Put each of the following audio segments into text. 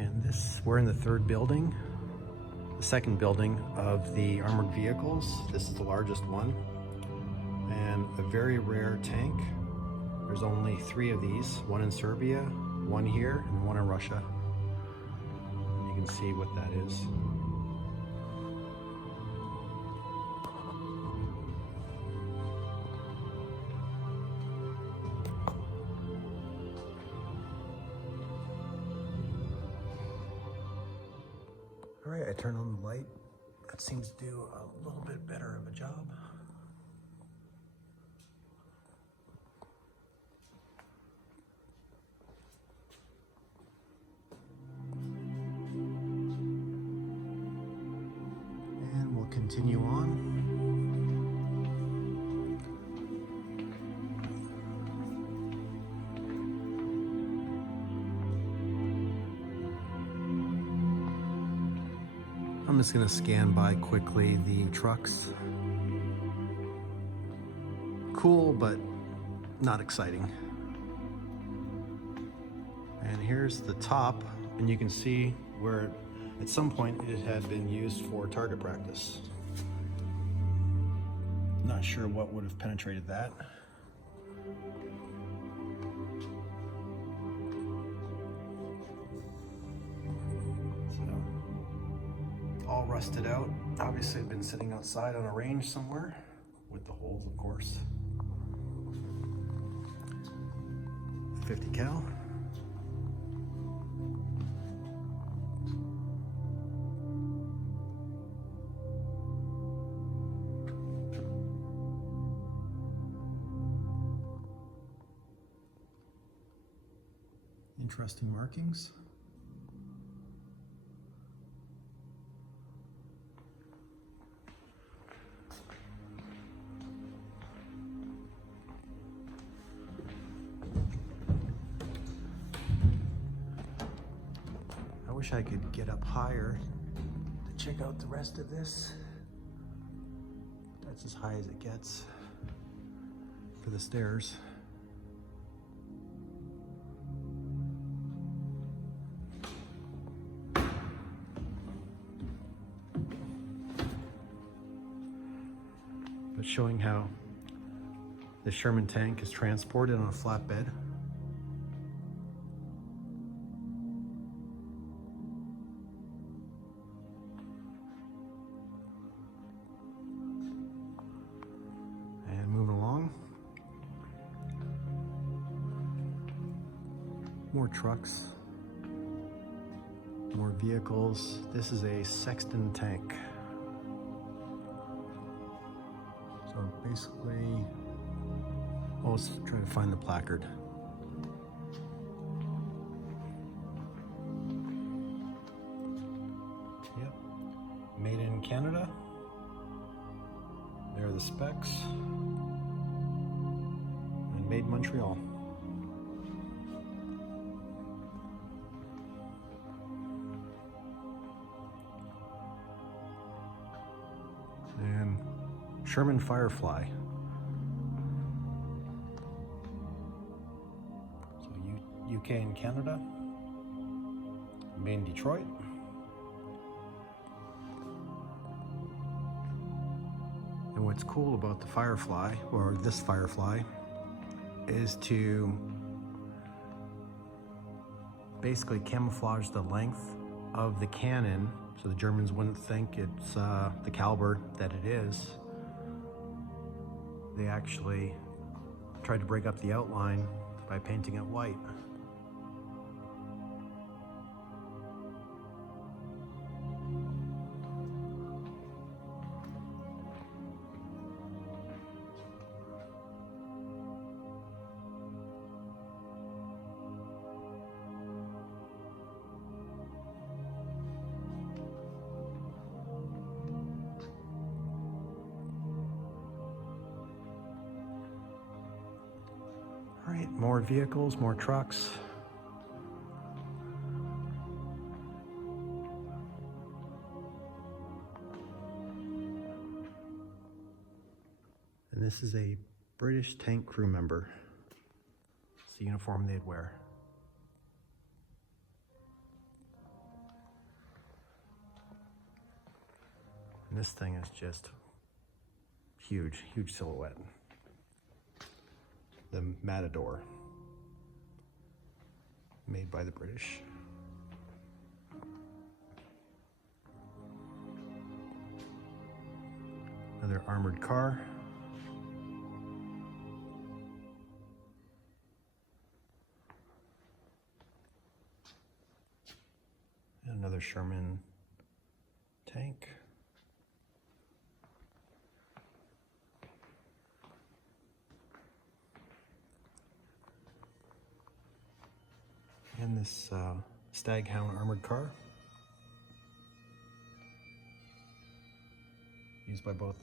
And we're in the third building, the second building of the armored vehicles. This is the largest one, and a very rare tank. There's only 3 of these, one in Serbia, one here, and one in Russia. And you can see what that is. All right, I turn on the light. That seems to do a little bit better of a job. And we'll continue on. I'm just going to scan by quickly the trucks. Cool, but not exciting. And here's the top, and you can see where at some point it had been used for target practice. Not sure what would have penetrated that. All rusted out. Obviously, been sitting outside on a range somewhere with the holes, of course. 50 cal. Interesting markings. I wish I could get up higher to check out the rest of this. That's as high as it gets for the stairs. But showing how the Sherman tank is transported on a flatbed. More trucks, more vehicles. This is a Sexton tank. So basically, let's try to find the placard. Yep, made in Canada. There are the specs. And made in Montreal. And Sherman Firefly. So UK and Canada. Made in Detroit. And what's cool about the Firefly, or this Firefly, is to basically camouflage the length of the cannon so the Germans wouldn't think it's the caliber that it is. They actually tried to break up the outline by painting it white. All right, more vehicles, more trucks. And this is a British tank crew member. It's the uniform they'd wear. this thing is just huge, huge silhouette. The Matador, made by the British. Another armored car. And another Sherman tank. And this Staghound armored car, used by both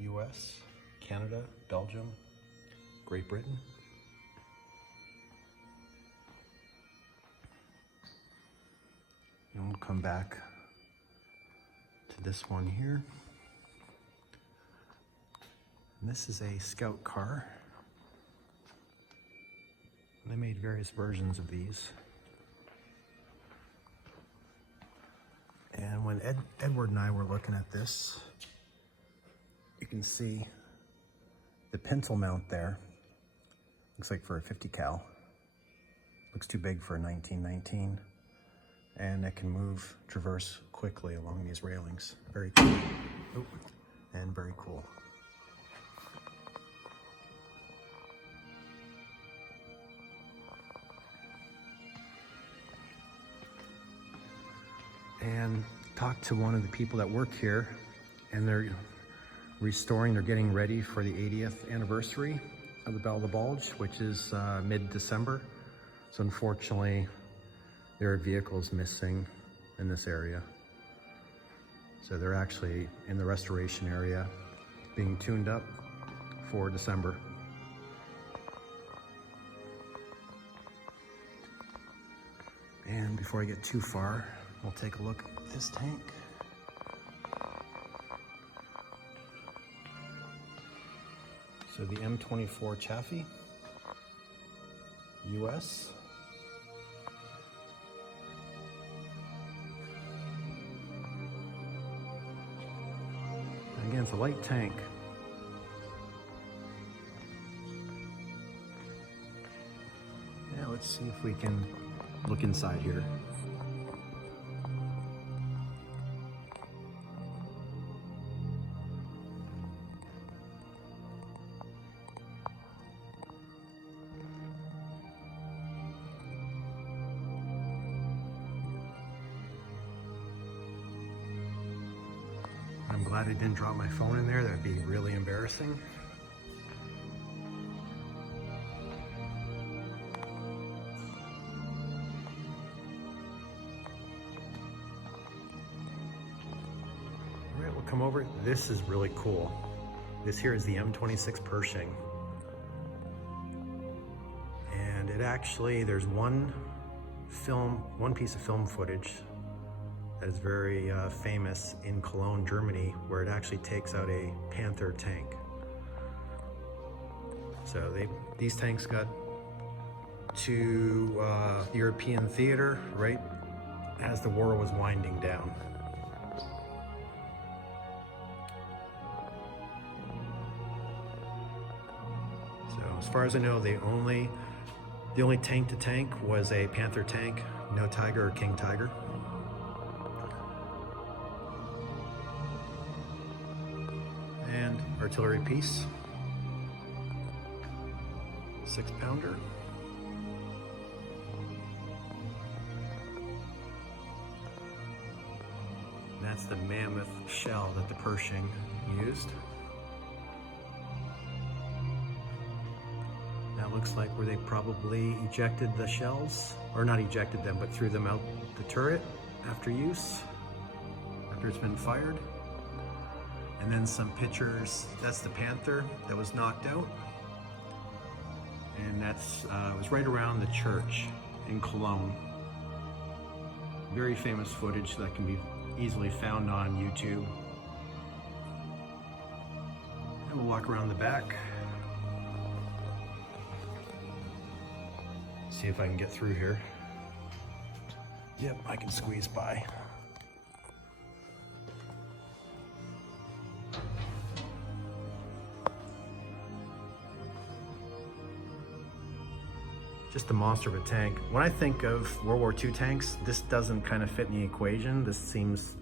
US, Canada, Belgium, Great Britain. And we'll come back to this one here. And this is a scout car. They made various versions of these. And when Edward and I were looking at this, you can see the pintle mount there. Looks like for a 50 cal. Looks too big for a 1919. And it can move, traverse quickly along these railings. Very cool. Oh, and very cool. And talked to one of the people that work here, and they're getting ready for the 80th anniversary of the Belle of the Bulge, which is mid-December. So unfortunately, there are vehicles missing in this area. So they're actually in the restoration area being tuned up for December. And before I get too far, we'll take a look at this tank. So the M24 Chaffee, US. And again, it's a light tank. Yeah, let's see if we can look inside here. I'm glad I didn't drop my phone in there. That'd be really embarrassing. All right, we'll come over. This is really cool. This here is the M26 Pershing. And it actually, there's one piece of film footage that is very famous in Cologne, Germany, where it actually takes out a Panther tank. So these tanks got to European theater right as the war was winding down. So as far as I know, the only tank to tank was a Panther tank, no Tiger or King Tiger. And artillery piece, 6-pounder. That's the mammoth shell that the Pershing used. That looks like where they probably ejected the shells, or not ejected them, but threw them out the turret after use, after it's been fired. And then some pictures, that's the Panther that was knocked out. And that's, it was right around the church in Cologne. Very famous footage that can be easily found on YouTube. And we'll walk around the back. See if I can get through here. Yep, I can squeeze by. Just a monster of a tank. When I think of World War II tanks, this doesn't kind of fit in the equation. This seems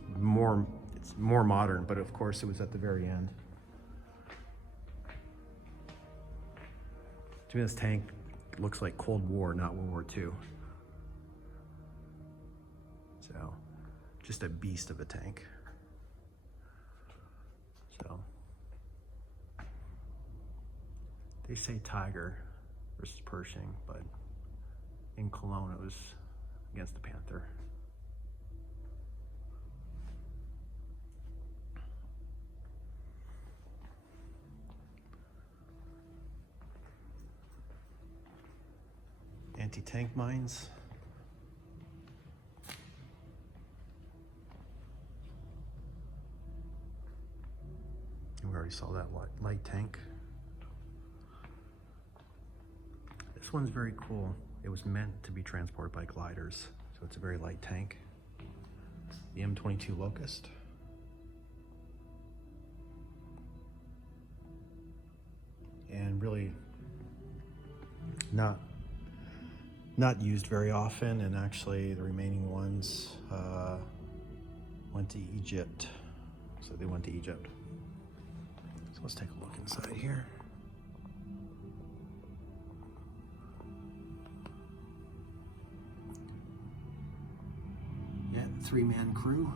it's more modern, but of course it was at the very end. To me, this tank looks like Cold War, not World War II. So, just a beast of a tank. So, they say Tiger versus Pershing, but in Cologne it was against the Panther. Anti-tank mines. We already saw that light tank. This one's very cool. It was meant to be transported by gliders, so it's a very light tank. The M22 Locust. And really not used very often, and actually the remaining ones went to Egypt. So they went to Egypt. So let's take a look inside here. Yeah, 3-man crew.